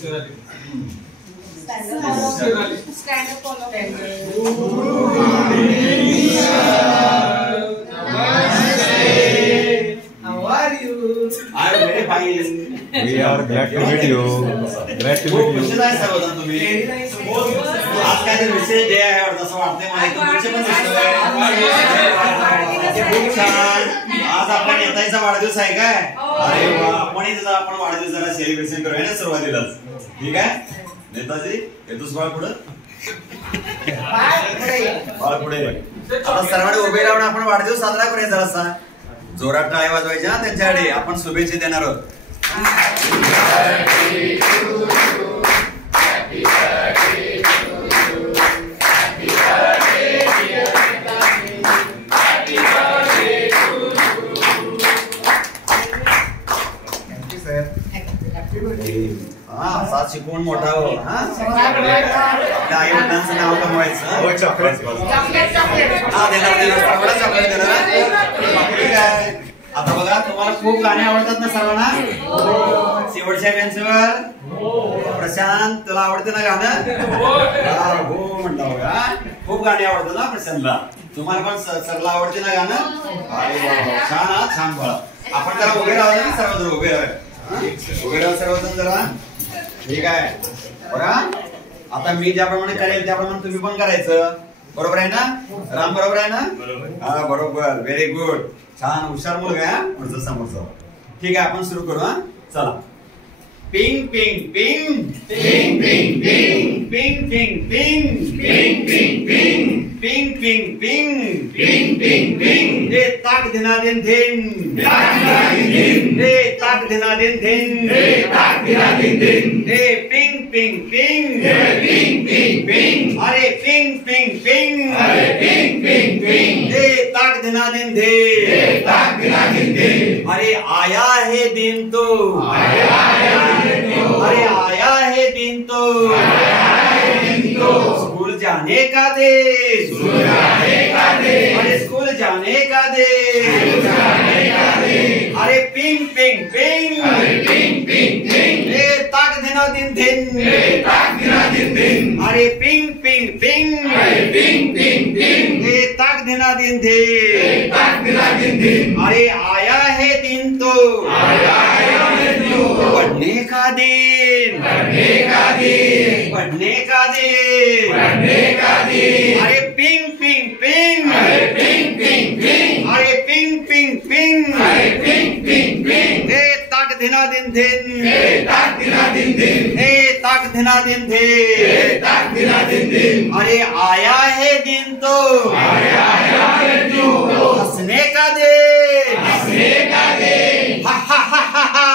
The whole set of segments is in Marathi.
Stand up all of them. How are you? I'm very fine. We are glad to meet you. Glad to meet you. कसे आहे सर्वजण तुम्ही? आज काय तर विशेष डे आहे वाटतं असं वाटतंय मला. तुमचे पण दिसतोय. खूप छान. आज आपल्या नेताजीचा वाढदिवस आहे काय? अरे वा, आपण वाढदिवसाला सेलिब्रेशन करूया ना सुरुवातीलाच. ठीक आहे? नेताजी येतोस बाळ पुढे. बाळ पुढे. आता सर्वांनी उभे राहून आपण वाढदिवस साजरा करूया जरासा. जोरात टाळ्या वाजवायच्या त्यांच्याकडे आपण शुभेच्छा देणार आहोत. सात शिकवून मोठा हो. आई वडिलांचं नाव कमवायचं. आता बघा तुम्हाला खूप गाणी आवडतात ना सर्वांना. शेवटच्या बेंचवर प्रशांत तुला आवडते ना गाणं? हो म्हटलं बघा. खूप गाणी आवडतात ना प्रशांतला. तुम्हाला पण सरला आवडते ना गाणं? अरे छान हा छान बाळा. आपण जरा उभे राहू ना सर्वजण. उभे राहा सर्वजण जरा. ठीक आहे बघा. आता मी ज्याप्रमाणे करेल त्याप्रमाणे तुम्ही पण करायचं. बरोबर आहे ना? राम बरोबर आहे ना? हा बरोबर. Very good. छान हुशार मुलगा आहे पुढचा समोरचा. ठीक आहे आपण सुरू करू. हा चला. पिंग पिंग पिंग पिंग पिंग पिंग पिंग पिंग पिंग पिंग पिंग पिंग पिंग पिंग पिंग पिंग पिंग पिंग. हे ताक दिना दिन दिन. हे ताक दिना दिन दिन. हे पिंग पिंग पिंग पिंग पिंग पिंग. अरे पिंग पिंग पिंग पिंग पिंग पिंग. हे ताक दिना दिन दिन. अरे आया है दिन तो. अरे आया है दिन तो. स्कूल जाने का दे. अरे स्कूल जाने का दे. अरे पिंग पिंग पिंग. हे ताक दिना दिन दिन. अरे पिंग पिंग पिंग. हे ताक दिना दिन दिन. अरे आया है दिन तो. पढ़ने का दिन. पढ़ने का दिन. अरे पिंग पिंग पिंग. अरे पिंग पिंग पिंग. हे ताक दिना दिन दिन. हे ताक दिना दिन दिन. अरे आया है दिन तो. हंसने का दिन. हा हा हा हा हा.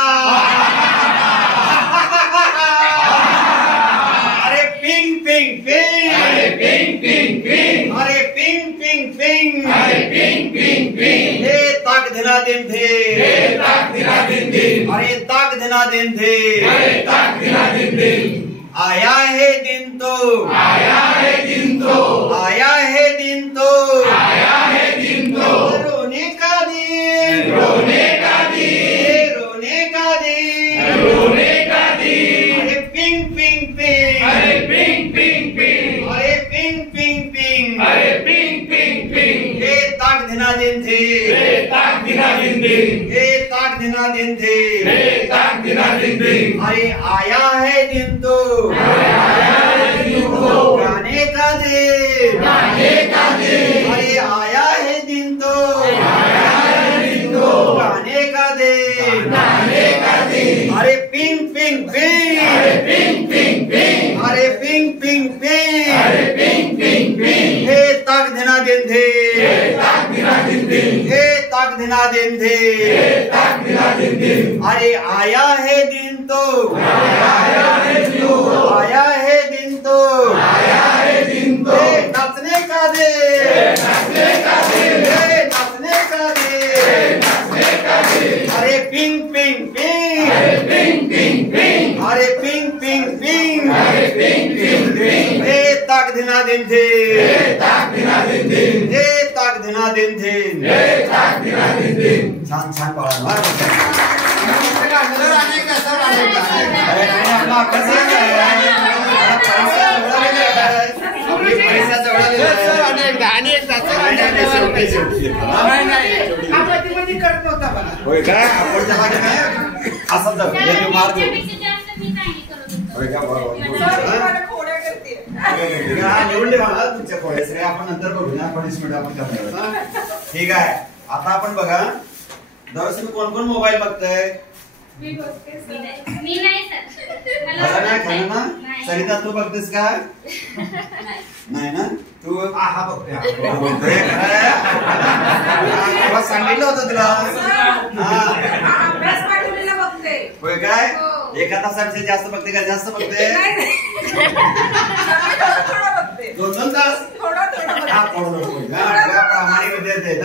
अरे पिंग पिंग पिंग. अरे पिंग पिंग पिंग. हे ताक दिना दिन दिन. अरे ताक दिना दिन दिन. आया है दिन तो. आया है दिन तो. रोने का दिन. रोने का दिन. अरे पिंग पिंग पिंग. अरे पिंग पिंग पिंग. हे ताक दिना दिन दिन. अरे आया है दिन तो. गाने का दिन. अरे आया है दिन तो. गाने का दिन. अरे पिंग पिंग पिंग. अरे पिंग पिंग पिंग. हे ताक दिना दिन दिन. हे ताक दिना दिन दिन. अरे आया है दिन तो. आया है दिन तो. हे नाचने का दिन. नाचने का दिन. अरे पिंग पिंग पिंग. अरे पिंग पिंग पिंग. हे ताक दिना दिन दिन. हे ताक दिना दिन दिन. छान छान पाळा. अरे आपला अभ्यास शेवटी शेवटी होय काय आपण त्याला काय असं जाऊ मार देऊ होय का बरोबर निवडले मला तुमच्या खोड्यास रे आपण नंतर करू ना पनिशमेंट आपण करणार ठीक आहे आता आपण बघा दररोज तुम्ही कोण कोण मोबाईल बघताय मी नाही ना सरिता तू बघतेस का नाही ना तू हा बघतोय सांगितलं होतं तुला होय काय एका तासापेक्षा जास्त बघते का जास्त बघते 2-2 तास प्रामाणिक विद्यार्थी आहेत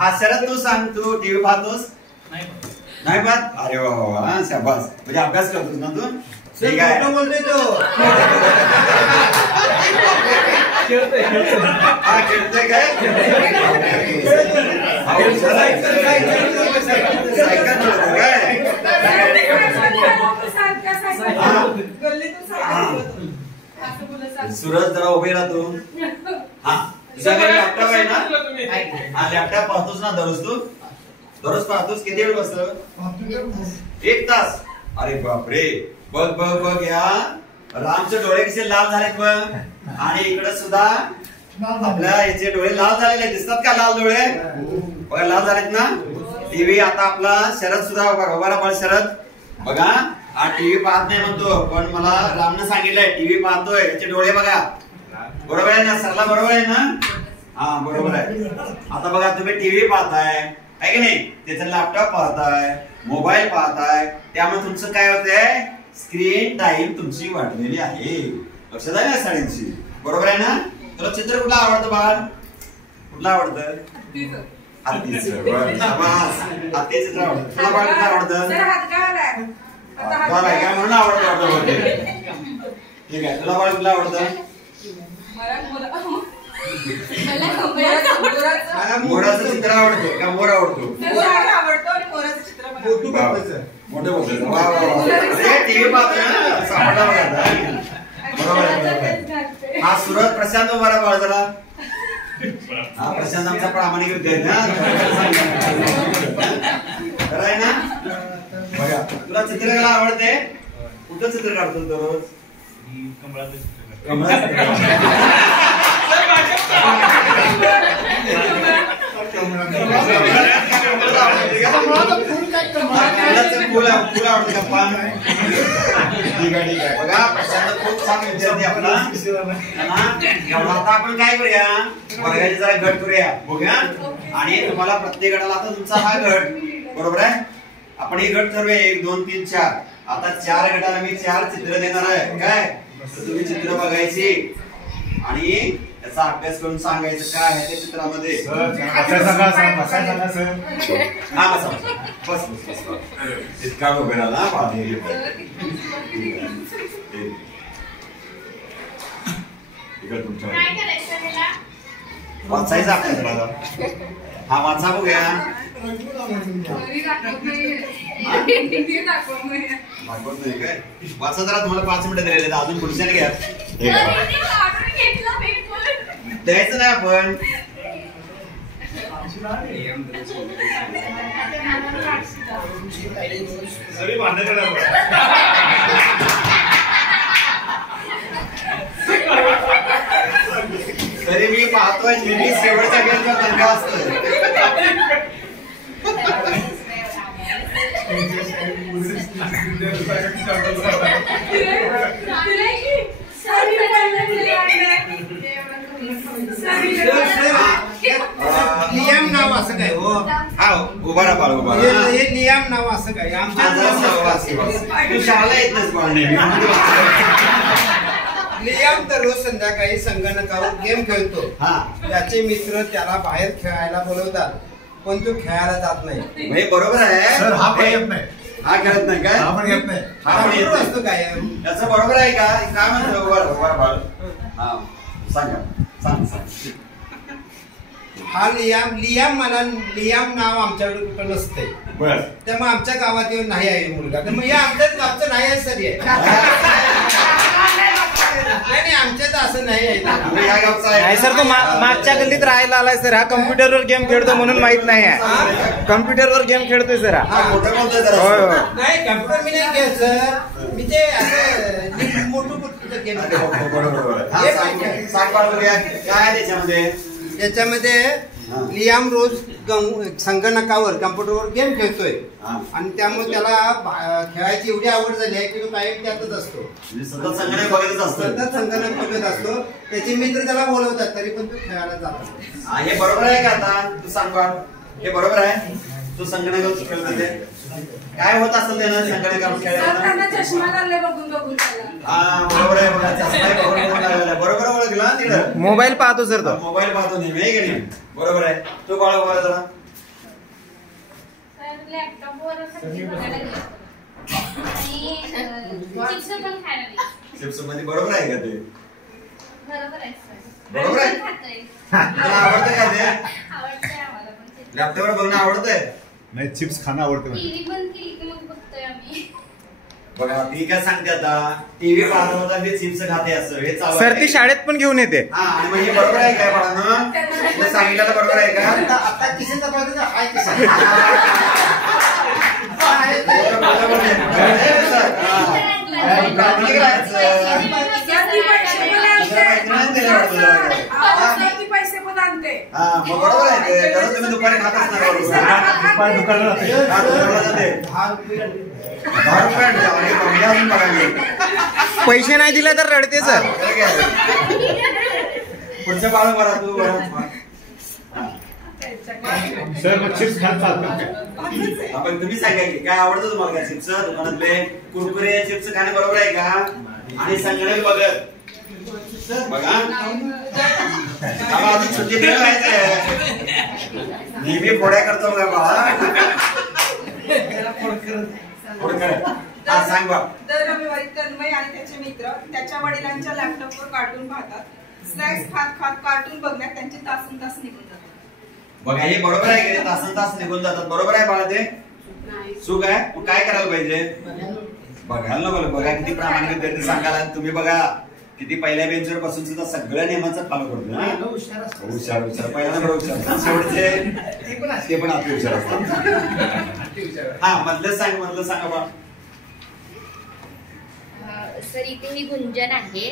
हा शरद तू सांग तू टीव्ही पाहतोस नाही पाहत अरे वा शाबास म्हणजे अभ्यास करतोस ना तू ठीक आहे बोलतोय तो खेळतोय काय सूरज जरा उभे राहतो हा तुझ्या घरी लॅपटॉप आहे ना हा लॅपटॉप पाहतोस ना दररोज पाहतोस किती वेळ बसतो 1 तास अरे बापरे बघ बघ बघ या रामचे डोळे कसे लाल झालेत बघ आणि इकडे सुद्धा आपल्या याचे डोळे लाल झालेले दिसतात का लाल डोळे बघा लाल झालेत ना टीव्ही आता आपला शरद सुद्धा उभा शरद बघा हा टीव्ही पाहत नाही म्हणतो पण मला रामने सांगितलंय टीव्ही पाहतोय याचे डोळे बघा बरोबर आहे ना सरला बरोबर आहे ना हा बरोबर आहे आता बघा तुम्ही टीव्ही पाहताय आहे की नाही त्याचा लॅपटॉप पाहताय मोबाईल पाहताय त्यामुळे तुमचं काय होतंय स्क्रीन टाइम तुमची वाढलेली आहे लक्षात आहे ना सगळ्यांची बरोबर आहे ना तुला चित्र कुठलं आवडतं बाळ कुठलं आवडतं हत्तीचं चित्र आवडतं तुला बाळ कुठलं आवडतं म्हणून आवडतं ठीक आहे तुला बाळ कुठलं आवडतं मोराचं चित्र आवडतं का मोर आवडतो मोठं टीव्ही पाहतो हा सुरत प्रशांत उभा बाळ जरा हा प्रशांत आमचा प्रामाणिक विद्यार्थी आहे ना बघा तुला चित्रकला आवडते कुठं चित्र काढतो दररोज फुल आवडतं का पान ठीक आहे बघा प्रशांत खूप छान विद्यार्थी आपला आता आपण काय करूया वर्गाचे जरा गट करूया बघूया आणि तुम्हाला प्रत्येक गटाला आता तुमचा हा गट बरोबर आहे आपण हे गट करूया 1 2 3 4 आता 4 गटाला मी 4 चित्र देणार आहे काय तुम्ही चित्र बघायची आणि याचा अभ्यास करून सांगायचं काय आहे त्या चित्रामध्ये इतका उभे राहिला वाचायचा अभ्यास बघा हा वाचा बघूया वाचा जरा तुम्हाला 5 मिनिटं दिलेले अजून पुढच्याने घ्या द्यायचं नाही आपण तरी मी पाहतोय नेहमी शेवटचा गेमचा दंगा असतो नियम नाव असं काय हो हा उभा राहा उभा हे नियम नाव असं काय आमच्या शाळेला येत नाही नियम तर रोज संध्याकाळी संगणकावर गेम खेळतो त्याचे मित्र त्याला बाहेर खेळायला बोलवतात पण तो खेळायला जात नाही बरोबर आहे हा खेळत नाही काय हा पण येत नाही असतो काय याचं बरोबर आहे का काय म्हणतो उभा बाळ हा सांगा सांग हा लियाम मला लियाम नाव आमच्याकडे कुठं नसते त्यामुळे आमच्या गावात येऊन नाही आहे मुलगा तर मग या आमच्याच गावचं नाही आहे सर नाही आमच्यात असं नाही आहे. तुम्ही या गावचा आहे? नाही सर, तो मागच्या गल्लीत राहायला आलाय सर. हा कम्प्युटरवर गेम खेळतो म्हणून माहित नाही आहे. कम्प्युटरवर गेम खेळतोय सर हा. खोटं बोलतोय जरा. होय होय. नाही कम्प्युटर मी नाही घेत सर. मी ते असं मोठं गेम बरोबर. हा, सांग बाळ बघूया. काय आहे त्याच्यामध्ये? याच्यामध्ये लियाम रोज संगणकावर कम्प्युटरवर गेम खेळतोय आणि त्यामुळे त्याला खेळायची एवढी आवड झाली आहे की तो कायम त्यातच असतो. सतत संगणक बघतच असतो. सतत संगणक बघत असतो. त्याचे मित्र त्याला बोलवतात तरी पण तो खेळायला जातो. हे बरोबर आहे का? आता तू सांग बाळ, हे बरोबर आहे? तू संगणकावर खेळतो ते काय होत असेल त्यानं संगणकावर खेळायला? चष्मा घालले बघून बघून त्याला. हा बरोबर आहे बघा. चष्मा बरोबर लागलेला. बरोबर ओळखला तिकडं. मोबाईल पाहतो सर तो. मोबाईल पाहतो नेहमी आहे की नाही? बरोबर आहे. तू बाळा बोला जरा. लॅपटॉपवर बघायला गेलो आणि चिप्स पण खायला गेलो. चिप्स मध्ये बरोबर आहे का ते? बरोबर आहे सर. बरोबर आहे. खातोय. तुला आवडतं का ते? आवडतंय आम्हाला पण ते. लॅपटॉपवर बघणं आवडतंय? नाही चिप्स खाणं आवडतं मला. टीव्ही बंद केली की मग बघतोय आम्ही. बघा ती काय सांगते आता, टीव्ही पाहत होता ते चिप्स खाते असं हे चालू सर आहे. ती शाळेत पण घेऊन येते. हा आणि म्हणजे बरोबर आहे काय बाळांनो? तुला सांगितलं बरोबर आहे का? आता किशनचा पाहिजे हाय किशन. बरोबर आहे. प्रामाणिक राहायचं. पैसे पण आणते. हा मग बरोबर आहे ते. जरा तुम्ही दुपारी खात असणार बरोबर. दुकानाला जाते. हा, दुकानाला जाते. 10 रुपये आणते. आणि बंगल्या अजून बघायला. पैसे नाही दिले तर रडते सर. पुढच्या बाळ बरा तू बरा. सर मग चिप्स खात चालतात काय? आपण तुम्ही सांगा की काय आवडतं तुम्हाला का चिप्स दुकानातले कुरकुरे चिप्स खाणे बरोबर आहे का? आणि संगणक बघत बघा अजून सुट्टी दिलं नेहमी फोड्या करतो बघा बाळा. हा सांग बा. दर रविवारी तन्मय आणि त्याचे मित्र त्याच्या वडिलांच्या लॅपटॉपवर कार्टून पाहतात. स्नॅक्स खात खात कार्टून बघण्यात त्यांचे तासन तास निघून जातात. बघा हे बरोबर आहे की तासन तास निघून जातात. बरोबर आहे बाळा ते? चूक आहे. मग काय करायला पाहिजे? बघायला नको. बघा किती प्रामाणिक विद्यार्थी सांगायला. तुम्ही बघा किती पहिल्या बेंचवर बसून सुद्धा सगळ्या नियमांचं फॉलो करतो. हुशार हुशार पहिल्यांदा हुशार शेवटचे ते पण आपले हुशार असतात. हा मधलं सांगा बा. सर इथे ही गुंजन आहे.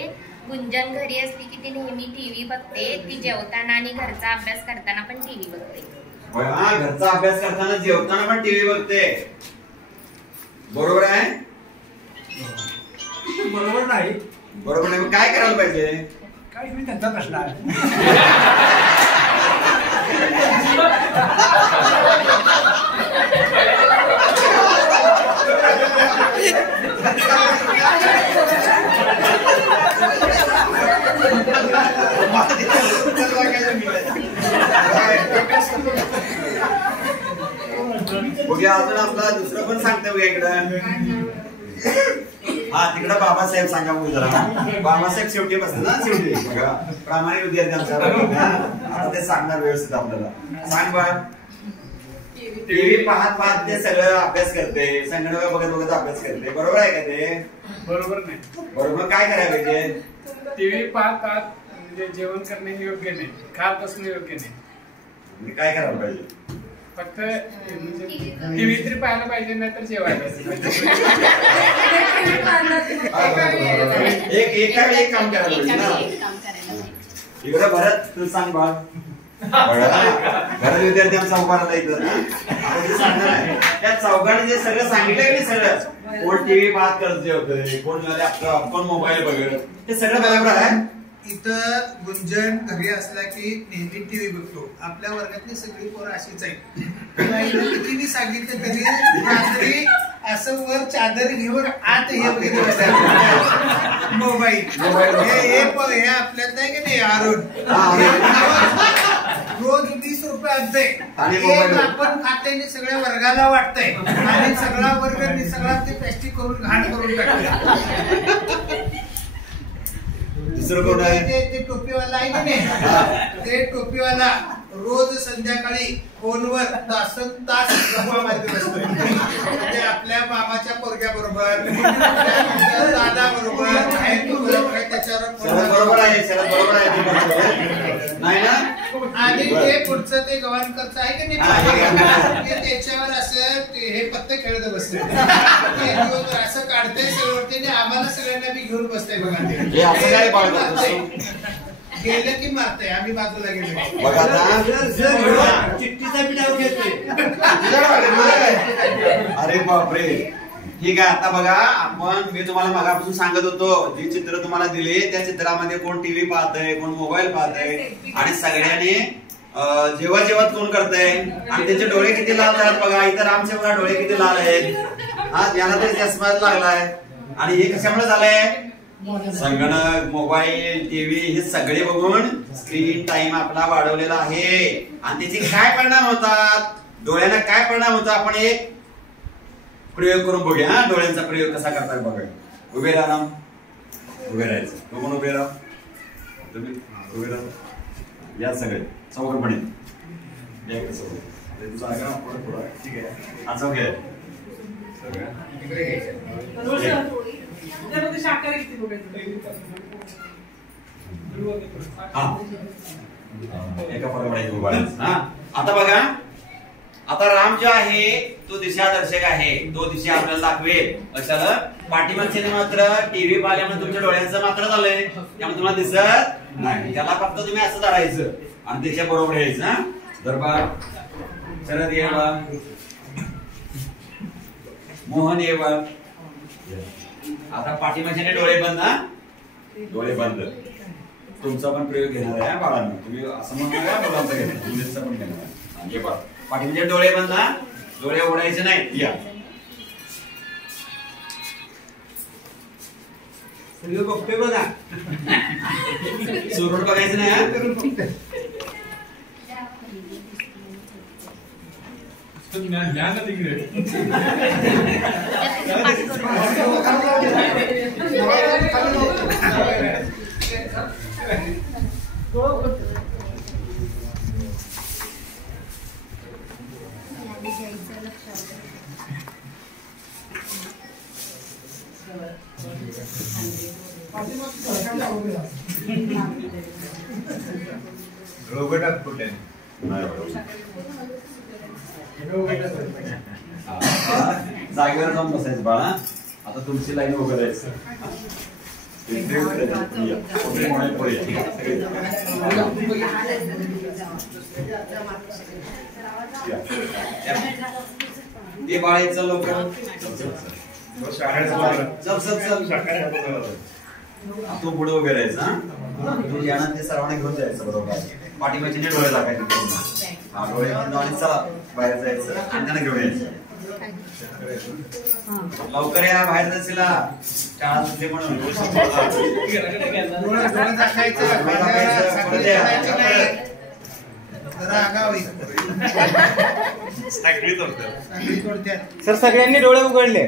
गुंजन घरी असली की ती नेहमी टीव्ही बघते. ती जेवताना आणि घरचा अभ्यास करताना पण टीव्ही बघते. हा घरचा अभ्यास करताना जेवताना पण टीव्ही बघते. बरोबर आहे? बरोबर नाही. बरोबर नाही. मग काय करायला पाहिजे? काय मी त्यांचा प्रश्न आहे. बघूया अजून आपला दुसरं पण सांगते बघा इकडं. हा तिकडं बाबासाहेब सांगा बघू जरा. बाबासाहेब शेवटी बसते ना शेवटी. बघा प्रामाणिक विद्यार्थ्यांचा आता ते सांगणार व्यवस्थित आपल्याला. सांग बा. टीव्ही पाहत पाहत ते सगळं अभ्यास करते. संगणक बघत बघत अभ्यास करते. बरोबर आहे का ते? बरोबर नाही. बरोबर. काय करायला पाहिजे? टीव्ही पाहतात म्हणजे जेवण करणे योग्य नाही. खात असणे योग्य नाही. म्हणजे काय करायला पाहिजे? फक्त टीव्ही तरी पाहायला पाहिजे नाही तर जेवायला. एका वेळी एक काम करायला पाहिजे ना. इकडे भरत तू सांग बा. घरात विद्यार्थी आमचा उभारला इथं त्या चौघांनी जे सगळं सांगितलं की सगळं कोण टीव्ही पाहत करत जेवतोय, कोण लॅपटॉप, कोण मोबाईल बघत, ते सगळं बरोबर आहे. इथं गुंजन घरी असला की नेहमी टीव्ही बघतो. आपल्या वर्गातली सगळी पोरं अशीच आहेत. किती मी सांगितलं तरी रात्री असं वर चादर घेऊन आत हे मोबाईल हे आपल्यात नाही की नाही अरुण रोज 20 रुपये आणतंय. आपण खात्याने सगळ्या वर्गाला वाटतंय आणि सगळा वर्ग सगळा ते प्लॅस्टिक करून घाण करून टाकतोय. दुसरं कोण आहे? ते टोपीवाला आहे की नाही, ते टोपीवाला रोज संध्याकाळी फोनवर तासन तास गप्पा मारत असतोय. म्हणजे आपल्या मामाच्या पोरग्या बरोबर, दादा बरोबर, त्याच्यावर बरोबर आहे, शरद बरोबर आहे. नाही ना आणि ते पुढचं ते गव्हाणकरचं आहे की नाही ते त्याच्यावर असं हे पत्ते खेळत बसते असं काढतंय सगळं ते आम्हाला सगळ्यांना बी घेऊन बसतंय बघा ते हे असं काय बाळगतो गेलं की मारतंय आम्ही बाजूला गेलो बघा आता. चिठ्ठीचा बी डाव खेळतोय. अरे बापरे. ठीक आहे, आता बघा मी तुम्हाला मगापासून सांगत होतो जी चित्र तुम्हाला दिली त्या चित्रामध्ये कोण टीव्ही पाहतंय, कोण मोबाईल पाहतंय आणि सगळ्यांनी जेव्हा जेव्हा कोण करतंय आणि त्यांचे डोळे किती लाल झालेत बघा. इथं रामचे बघा डोळे किती लाल आहेत. हा याला तरी चष्मा लागलाय. आणि हे कशामुळे झालंय? संगणक, मोबाईल, टीव्ही हे सगळे बघून स्क्रीन टाइम आपला वाढवलेला आहे. आणि त्याचे काय परिणाम होतात, डोळ्यांना काय परिणाम होतो, आपण एक प्रयोग करून बघूया. हा डोळ्यांचा प्रयोग कसा करतात बघा. उभे राहा, उभे राहायचं. तू पण उभे राहा, तुम्ही उभे राहा. या सगळे चौकरपणे तुझा आग्रह पुढे ठीक आहे. हा चौक आहे एका पडे उभा. आता बघा, आता राम जो आहे तो दिशादर्शक आहे. तो दिशा आपल्याला दाखवेल. कशाला? पाठीमागचे मात्र टीव्ही पाहिल्यामुळे तुमच्या डोळ्यांचं मात्र झालंय त्यामुळे तुम्हाला दिसत नाही. त्याला फक्त तुम्ही असं धरायचं आणि दिशा बरोबर यायचं. दरबार शरद ये बा, मोहन ये बा. आता पाठीमागचे डोळे बंद. हा डोळे बंद. तुमचा पण प्रयोग घेणार आहे बाळांना. तुम्ही असं म्हणू नका मुलांचा घेणार, मुलींचा पण घेणार. हे बघा पाठीमागचे डोळे बंद. हा डोळे उघडायचे नाही. या बघतोय बघा. सुरुवात बघायचं नाही. हा ज्ञान तिकडे जागेवर जाऊन बसायचं बाळा. आता तुमची लाईन उभं राहायचं. ते बाळायचं लवकर. तू पुढे उभे राहायचं. तू याना ते सर्वांना घेऊन जायचं बरोबर. पाठीमागचे डोळे लागायचे. हा डोळे बंद आणि चला बाहेर जायचं आणि त्यांना घेऊन यायचं. लवकर या, बाहेर जायचं. शाळा सुटली म्हणून सर सगळ्यांनी डोळे उघडले.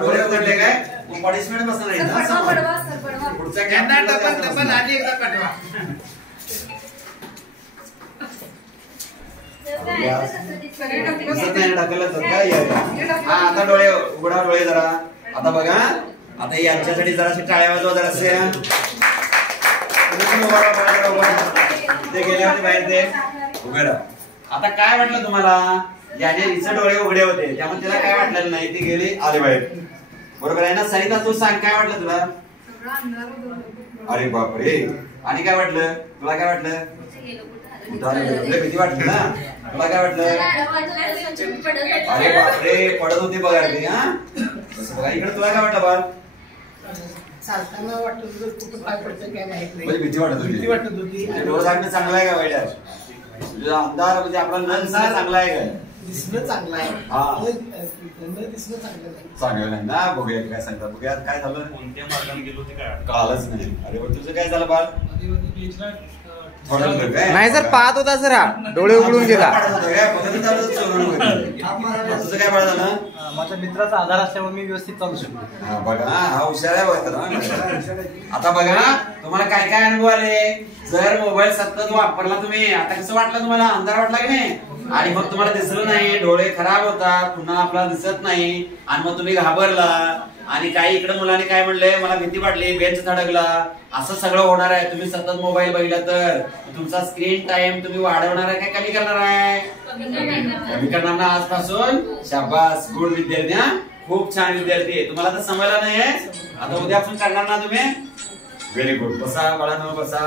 डोळे उघडले काय? पनिशमेंट बसणार नाही. पुढचा डबल आणि एकदा पाठवा. आता डोळे उघडा, डोळे जरा. आता बघा, आता यांच्यासाठी जराशी टाळ्या वाजवा जरासे. ते गेले होते बाहेर, ते उभे राहा. आता काय वाटलं तुम्हाला? याने हिचे डोळे उघडे होते त्यामुळे तिला काय वाटलेलं नाही. ती गेली, आले बाहेर. बरोबर आहे ना? सरिता तू सांग, काय वाटलं तुला? अरे बापरे. आणि काय वाटलं तुला? काय वाटलं? भीती वाटली ना तुला? काय वाटलं? अरे बापरे, पडत होती बघा ती. हा बघा इकडे. तुला काय वाटलं बाळ? चालताना वाटत कुठं पाय पडतं काय माहित नाही. म्हणजे भीती वाटत होती. भीती वाटत होती. डोळं लागणं चांगलं आहे का वाईट आहे? अंधार म्हणजे आपला न दिसणं चांगलं आहे का? दिसणं चांगलं आहे. हा दिसणं चांगलं नाही. चांगलं नाही ना. बघूया काय सांगतात. बघूया काय झालं. कोणत्या मार्गाने गेलो ते काय कळालंच नाही. अरे तुझं काय झालं बाळ? नाही सर, पाहत होता सर. हा डोळे उघडून गेला. तुझं काय बाळ झालं? माझ्या मित्राचा आधार असल्यामुळे मी व्यवस्थित चालू शकतो. बघा हा हुशार आहे. आता बघा तुम्हाला काय काय अनुभव आले. जर मोबाईल सतत वापरला तुम्ही, आता कसं वाटलं तुम्हाला? अंधार वाटला की नाही? आणि मग तुम्हाला दिसलं नाही, डोळे खराब होतात, पुन्हा आपल्याला दिसत नाही आणि मग तुम्ही घाबरला आणि काही इकडे मुलांनी काय म्हणले, मला भीती वाटली, बेंच धडकला, असं सगळं होणार आहे. तुम्ही सतत मोबाईल बघितला तर तुमचा स्क्रीन टाइम तुम्ही वाढवणार आहे काय कमी करणार आहे? कमी करणार ना आजपासून. शाबास, गुड विद्यार्थी, खूप छान विद्यार्थी. तुम्हाला तर समजलं नाही आता उद्यापासून करणार ना तुम्ही? Very good. बसा बाळांनो, बसा.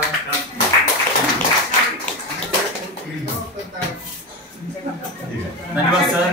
धन्यवाद सर.